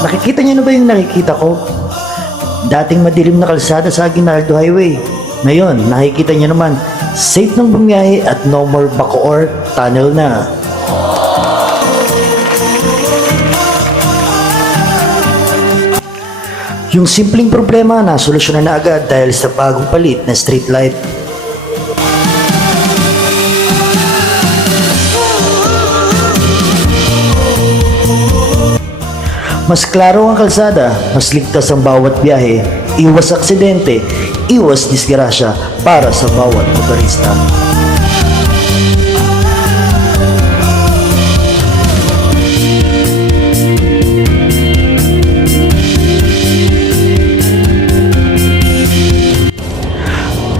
Nakikita niyo na ba yung nakikita ko? Dating madilim na kalsada sa Aguinaldo Highway. Ngayon, nakikita niyo naman, safe nang bumiyahe at no more Bacoor Tunnel na. Yung simpleng problema na solusyonan na agad dahil sa bagong palit na street light. Mas klaro ang kalsada, mas ligtas ang bawat biyahe, iwas aksidente, iwas disgrasya para sa bawat motorista.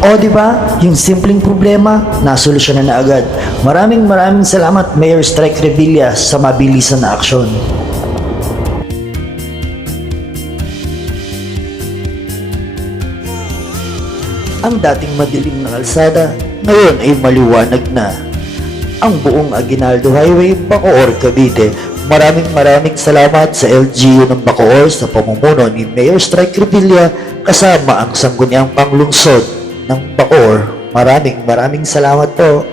O di ba? Yung simpleng problema, nasolusyonan na agad. Maraming salamat Mayor Strike Revilla sa mabilisan na aksyon. Ang dating madilim na kalsada, ngayon ay maliwanag na. Ang buong Aguinaldo Highway, Bacoor, Cavite. Maraming salamat sa LGU ng Bacoor sa pamumuno ni Mayor Strike Revilla kasama ang sangguniang panglungsod ng Bacoor. Maraming salamat po.